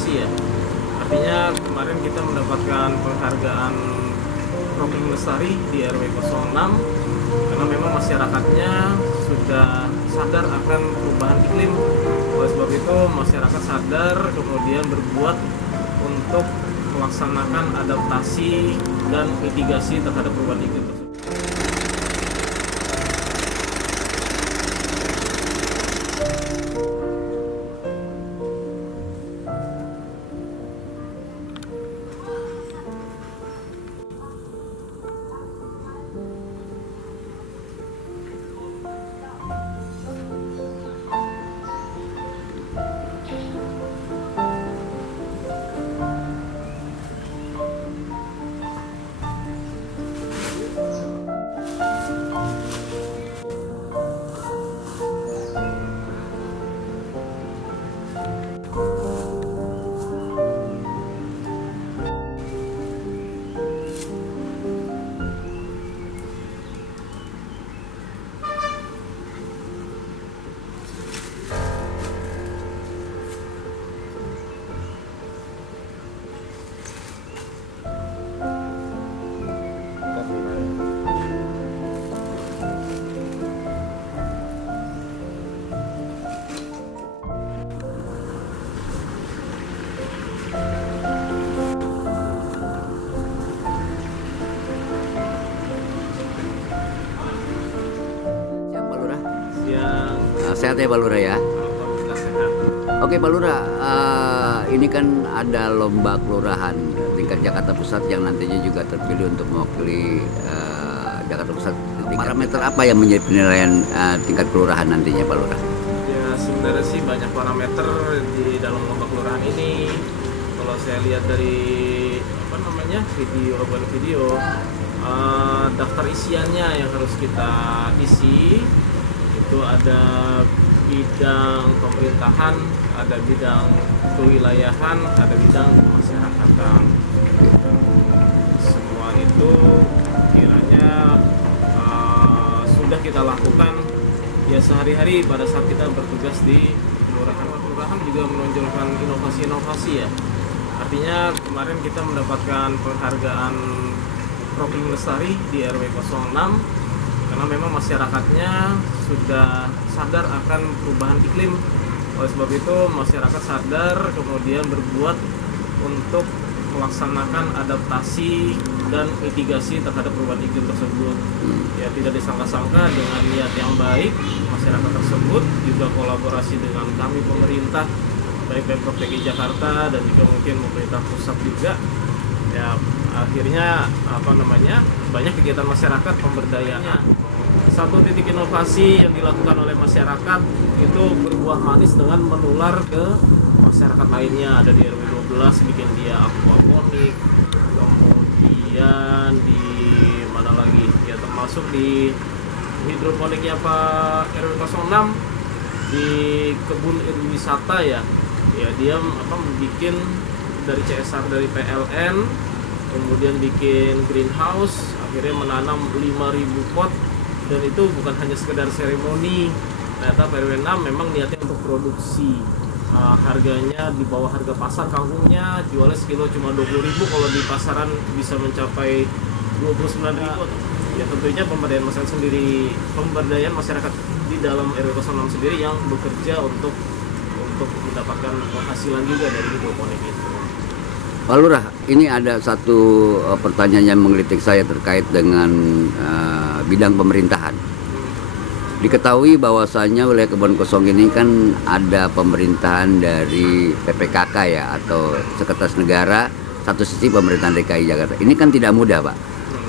inovasi ya. Artinya kemarin kita mendapatkan penghargaan Program Lestari di RW 06 karena memang masyarakatnya sudah sadar akan perubahan iklim. Oleh sebab itu masyarakat sadar kemudian berbuat untuk melaksanakan adaptasi dan mitigasi terhadap perubahan iklim tersebut. Siap, Pak Lurah. Yang Sehat ya, Pak Lurah ya. alhamdulillah sehat. Oke, Pak Lurah, ini kan ada lomba kelurahan tingkat Jakarta Pusat yang nantinya juga terpilih untuk mewakili Jakarta Pusat. Parameter apa yang menjadi penilaian tingkat kelurahan nantinya, Pak Lurah? Ya sebenarnya sih banyak parameter di dalam lomba kelurahan ini. Kalau saya lihat dari video, daftar isiannya yang harus kita isi itu ada bidang pemerintahan, ada bidang kewilayahan, ada bidang kemasyarakatan. Semua itu kiranya sudah kita lakukan ya sehari-hari pada saat kita bertugas di kelurahan. Kelurahan juga menonjolkan inovasi-inovasi ya. Artinya kemarin kita mendapatkan penghargaan Program Lestari di RW 06 karena memang masyarakatnya sudah sadar akan perubahan iklim. Oleh sebab itu masyarakat sadar kemudian berbuat untuk melaksanakan adaptasi dan mitigasi terhadap perubahan iklim tersebut. Ya tidak disangka-sangka dengan niat yang baik masyarakat tersebut juga kolaborasi dengan kami pemerintah baik Pemprov DKI Jakarta dan juga mungkin pemerintah pusat juga. Ya akhirnya banyak kegiatan masyarakat pemberdayaan. Satu titik inovasi yang dilakukan oleh masyarakat itu berbuah manis dengan menular ke masyarakat lainnya. Ada di RW 12 bikin dia aquaponik, kemudian di mana lagi ya termasuk di hidroponiknya Pak RW 06 di kebun wisata ya dia bikin dari CSR dari PLN, kemudian bikin greenhouse, akhirnya menanam 5.000 pot dan itu bukan hanya sekedar seremoni. Ternyata RW 6 memang niatnya untuk produksi. Harganya di bawah harga pasar kangkungnya, jualnya sekilo cuma 20.000, kalau di pasaran bisa mencapai 29.000. Ya tentunya pemberdayaan masyarakat di dalam RW 06 sendiri yang bekerja untuk mendapatkan penghasilan juga dari hidroponik itu. Pak Lurah, ini ada satu pertanyaan yang menggelitik saya terkait dengan bidang pemerintahan. Diketahui bahwasannya wilayah Kebon Kosong ini kan ada pemerintahan dari PPKK ya, atau Sekretaris Negara, satu sisi pemerintahan DKI Jakarta. Ini kan tidak mudah, Pak.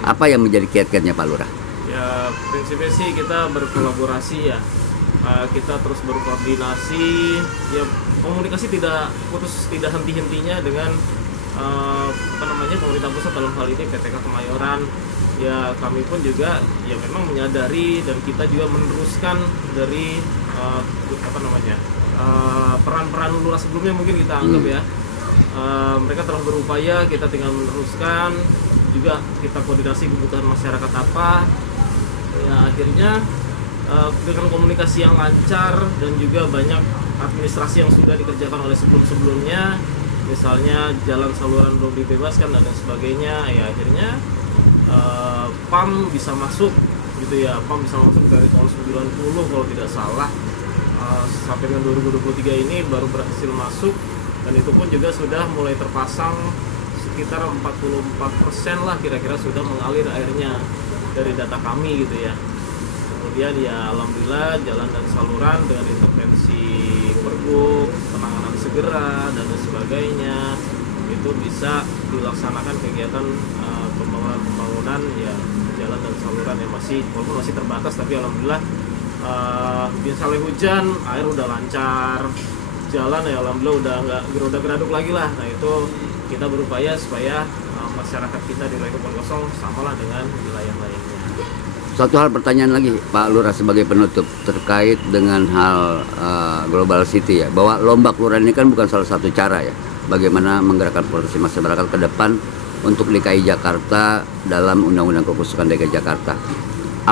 Apa yang menjadi kiat-kiatnya, Pak Lurah? Ya prinsipnya sih kita berkolaborasi ya. Kita terus berkoordinasi, ya komunikasi tidak putus, tidak henti-hentinya dengan pemerintah pusat, dalam hal ini PTK Kemayoran. Ya kami pun juga ya memang menyadari dan kita juga meneruskan dari peran-peran lurah sebelumnya mungkin kita anggap ya. Mereka telah berupaya, kita tinggal meneruskan, juga kita koordinasi kebutuhan masyarakat apa. Ya akhirnya dengan komunikasi yang lancar dan juga banyak administrasi yang sudah dikerjakan oleh sebelum-sebelumnya, misalnya jalan saluran belum dibebaskan dan sebagainya, ya akhirnya PAM bisa masuk gitu ya. PAM bisa masuk dari tahun 90 kalau tidak salah, sampai dengan 2023 ini baru berhasil masuk, dan itu pun juga sudah mulai terpasang sekitar 44% lah kira-kira sudah mengalir airnya dari data kami gitu ya. Kemudian ya alhamdulillah jalan dan saluran dengan intervensi Pergub, penanganan segera dan lain sebagainya itu bisa dilaksanakan kegiatan pembangunan ya jalan dan saluran yang walaupun masih terbatas, tapi alhamdulillah misalnya hujan air udah lancar, jalan ya alhamdulillah udah nggak gerodak-geraduk lagi lah. Nah itu kita berupaya supaya masyarakat kita di wilayah Kebon Kosong samalah dengan wilayah lainnya. Satu hal pertanyaan lagi Pak Lurah sebagai penutup terkait dengan hal Global City ya, bahwa lomba kelurahan ini kan bukan salah satu cara ya bagaimana menggerakkan politik masyarakat ke depan untuk DKI Jakarta dalam Undang-Undang Kependudukan DKI Jakarta.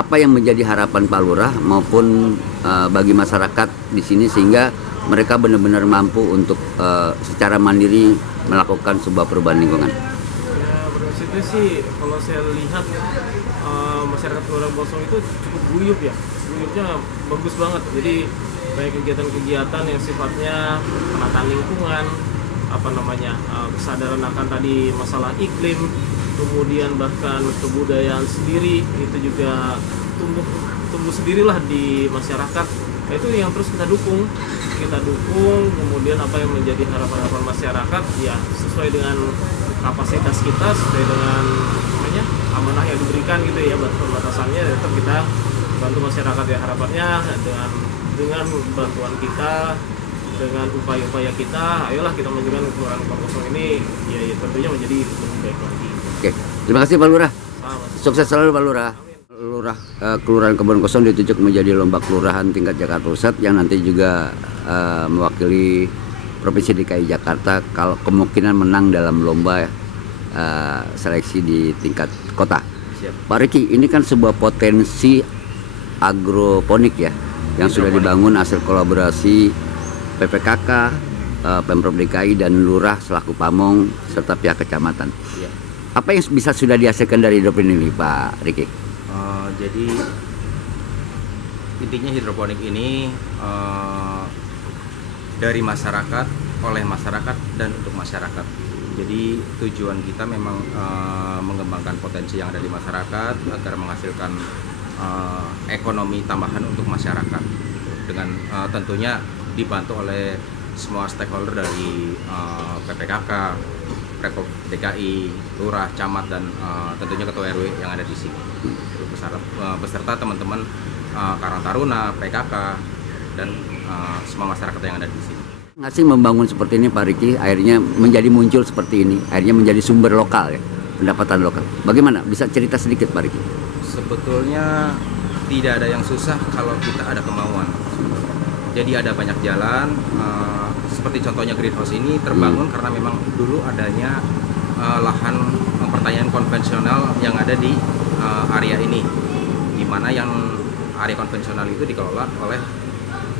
Apa yang menjadi harapan Pak Lurah maupun bagi masyarakat di sini sehingga mereka benar-benar mampu untuk secara mandiri melakukan sebuah perubahan lingkungan? Ya prinsipnya sih kalau saya lihat masyarakat Kelurahan Kosong itu cukup guyup ya, guyupnya bagus banget. Jadi banyak kegiatan-kegiatan yang sifatnya penataan lingkungan, kesadaran akan tadi masalah iklim, kemudian bahkan kebudayaan sendiri itu juga tumbuh sendirilah di masyarakat. Nah, itu yang terus kita dukung, kemudian apa yang menjadi harapan-harapan masyarakat ya sesuai dengan kapasitas kita, sesuai dengan amanah yang diberikan gitu ya, batasannya tetap kita bantu masyarakat ya. Harapannya dengan bantuan kita, dengan upaya-upaya kita, ayolah kita menunjukkan Kelurahan Kebon Kosong ini ya tentunya menjadi lebih baik lagi. Oke, terima kasih Pak Lurah. Sama. Sukses selalu Pak Lurah. Kelurahan Kebon Kosong ditunjuk menjadi lomba kelurahan tingkat Jakarta Pusat yang nanti juga mewakili Provinsi DKI Jakarta kalau kemungkinan menang dalam lomba seleksi di tingkat kota. Siap. Pak Riki, ini kan sebuah potensi agroponik ya yang sudah dibangun hasil kolaborasi PPKK, Pemprov DKI dan Lurah selaku Pamong serta pihak kecamatan. Ya. Apa yang bisa sudah dihasilkan dari hidroponik ini Pak Riki? Jadi intinya hidroponik ini dari masyarakat, oleh masyarakat dan untuk masyarakat. Jadi tujuan kita memang mengembangkan potensi yang ada di masyarakat agar menghasilkan ekonomi tambahan untuk masyarakat dengan tentunya dibantu oleh semua stakeholder dari PPKK, Pemprov DKI, Lurah, Camat dan tentunya Ketua RW yang ada di sini. Beserta teman-teman Karang Taruna, PKK dan semua masyarakat yang ada di sini. Nggak sih membangun seperti ini Pak Riki, akhirnya menjadi muncul seperti ini, akhirnya menjadi sumber lokal ya, pendapatan lokal. Bagaimana? Bisa cerita sedikit Pak Riki? Sebetulnya tidak ada yang susah kalau kita ada kemauan. Jadi ada banyak jalan, seperti contohnya greenhouse ini terbangun karena memang dulu adanya lahan pertanian konvensional yang ada di area ini, di mana yang area konvensional itu dikelola oleh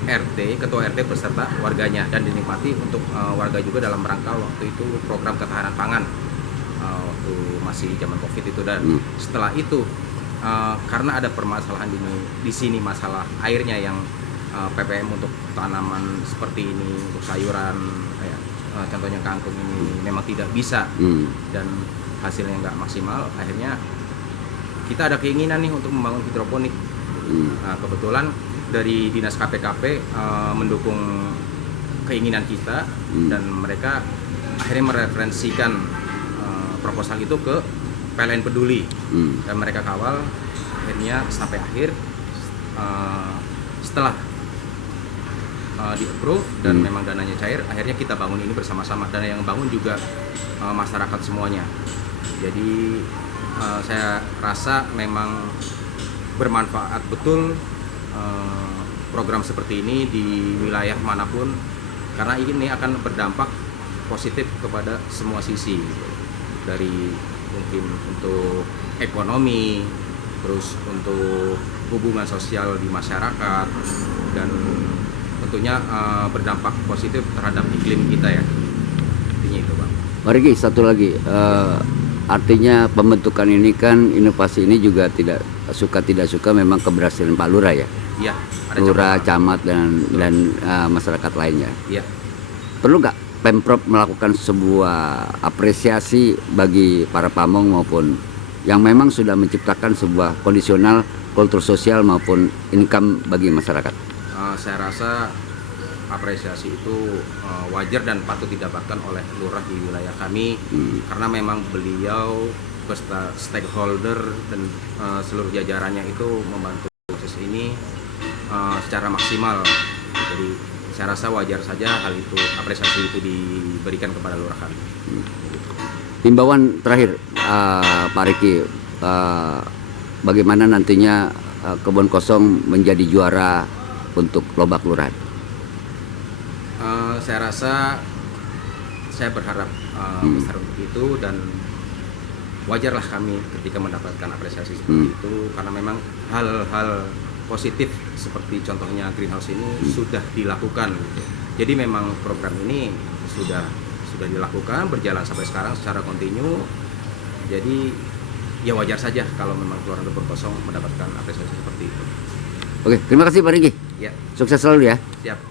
RT, ketua RT beserta warganya dan dinikmati untuk warga juga dalam rangka waktu itu program ketahanan pangan waktu masih zaman Covid itu. Dan setelah itu karena ada permasalahan di sini masalah airnya yang PPM untuk tanaman seperti ini, untuk sayuran contohnya kangkung ini memang tidak bisa dan hasilnya nggak maksimal, akhirnya kita ada keinginan nih untuk membangun hidroponik. Nah, kebetulan dari Dinas KPKP mendukung keinginan kita dan mereka akhirnya mereferensikan proposal itu ke PLN Peduli dan mereka kawal akhirnya sampai akhir. Setelah di-approve dan memang dananya cair, akhirnya kita bangun ini bersama-sama dan yang bangun juga masyarakat semuanya. Jadi saya rasa memang bermanfaat betul program seperti ini di wilayah manapun karena ini akan berdampak positif kepada semua sisi, dari mungkin untuk ekonomi, terus untuk hubungan sosial di masyarakat dan tentunya berdampak positif terhadap iklim kita ya. Intinya itu Bang. Pak Riki, satu lagi, artinya pembentukan ini kan, inovasi ini juga tidak suka memang keberhasilan Pak Lurah ya, Iya, ada Lurah, catatan. camat dan masyarakat lainnya. Iya. Perlu nggak Pemprov melakukan sebuah apresiasi bagi para pamong maupun yang memang sudah menciptakan sebuah kondisional kultur sosial maupun income bagi masyarakat? Saya rasa apresiasi itu wajar dan patut didapatkan oleh lurah di wilayah kami karena memang beliau beserta stakeholder dan seluruh jajarannya itu membantu proses ini secara maksimal. Jadi saya rasa wajar saja hal itu, apresiasi itu diberikan kepada lurah kami. Himbauan terakhir, Pak Riki, bagaimana nantinya Kebon Kosong menjadi juara untuk lomba kelurahan? Saya rasa saya berharap besar untuk itu dan wajarlah kami ketika mendapatkan apresiasi seperti itu karena memang hal-hal positif seperti contohnya greenhouse ini sudah dilakukan gitu. Jadi memang program ini sudah dilakukan berjalan sampai sekarang secara kontinu. Jadi ya wajar saja kalau memang Kelurahan Kebon Kosong mendapatkan apresiasi seperti itu. Oke, terima kasih Pak Riki. Ya, Sukses selalu ya. siap.